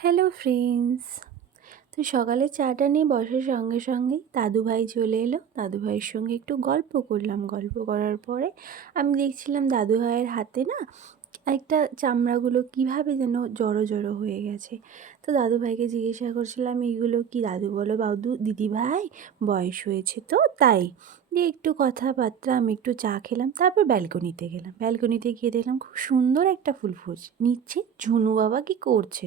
Hello friends. তো সকালে চাটা নিয়ে বসার সঙ্গে সঙ্গেই দাদুভাই চলে এলো। দাদুভাইয়ের সঙ্গে একটু গল্প করলাম। গল্প করার পরে আমি দেখছিলাম দাদুভাইয়ের হাতে না একটা চামড়াগুলো কীভাবে যেন জড়ো জড়ো হয়ে গেছে। তো দাদুভাইকে জিজ্ঞাসা করছিলাম, এইগুলো কি? দাদু বলো, দিদিভাই বয়স হয়েছে তো তাই। দিয়ে একটু কথাবার্তা, আমি একটু চা খেলাম, তারপর ব্যালকনিতে গেলাম। ব্যালকনিতে গিয়ে দেখলাম খুব সুন্দর একটা ফুল নিচ্ছে। ঝুনু বাবা কি করছে।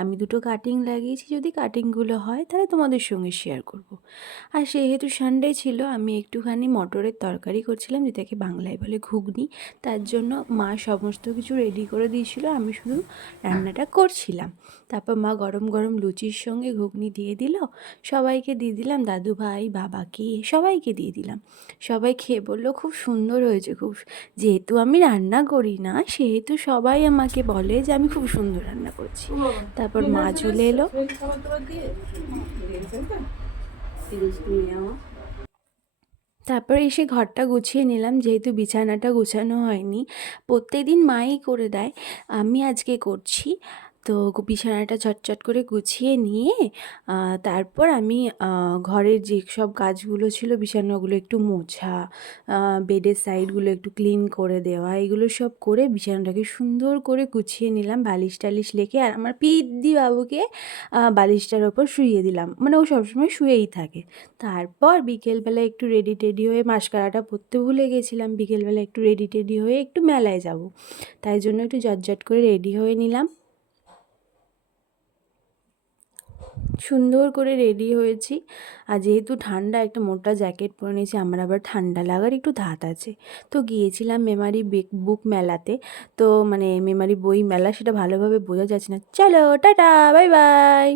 আমি দুটো কাটিং লাগিয়েছি, যদি কাটিংগুলো হয় তাহলে তোমাদের সঙ্গে শেয়ার করব। আর সেহেতু সানডে ছিল, আমি একটুখানি মটরের তরকারি করছিলাম, যেটাকে বাংলায় বলে ঘুগনি। তার জন্য মা সমস্ত কিছু রেডি করে দিয়েছিল, আমি শুধু রান্নাটা করছিলাম। তারপর মা গরম গরম লুচির সঙ্গে ঘুগনি দিয়ে দিল, সবাইকে দিয়ে দিলাম, দাদু ভাই বাবাকে সবাইকে দিয়ে দিলাম। সবাই খেয়ে বললো খুব সুন্দর হয়েছে। যেহেতু আমি রান্না করি না, সেহেতু সবাই আমাকে বলে যে আমি খুব সুন্দর রান্না করছি। তারপর মা চলে এলো। তারপরে এসে ঘরটা গুছিয়ে নিলাম, যেহেতু বিছানাটা গুছানো হয়নি। প্রত্যেকদিন মাই করে দেয়, আমি আজকে করছি। তো বিছানাটা চটচট করে গুছিয়ে নিয়ে তারপর আমি ঘরের যে সব কাজগুলো ছিল, বিছানাগুলো একটু মোছা, বেডের সাইডগুলো একটু ক্লিন করে দেওয়া, এগুলো সব করে বিছানাটাকে সুন্দর করে গুছিয়ে নিলাম, বালিশ টালিশ লেখে। আর আমার পিদ্দি বাবুকে বালিশটার ওপর শুইয়ে দিলাম, মানে ও সবসময় শুয়েই থাকে। তারপর বিকেলবেলা একটু রেডি টেডি হয়ে, মাসকারাটা পরতে ভুলে গেছিলাম, বিকেলবেলা একটু রেডি টেডি হয়ে একটু মেলায় যাব, তাই জন্য একটু ঝটঝট করে রেডি হয়ে নিলাম। সুন্দর করে রেডি হয়েছি। আর যেহেতু ঠান্ডা, একটা মোটা জ্যাকেট পরে নিয়েছি, আমার আবার ঠান্ডা লাগার একটু ধাত আছে। তো গিয়েছিলাম মেমারি বুক মেলাতে। তো মানে মেমারি বই মেলা, সেটা ভালোভাবে বোঝা যাচ্ছে না। চলো টাটা, বাই বাই।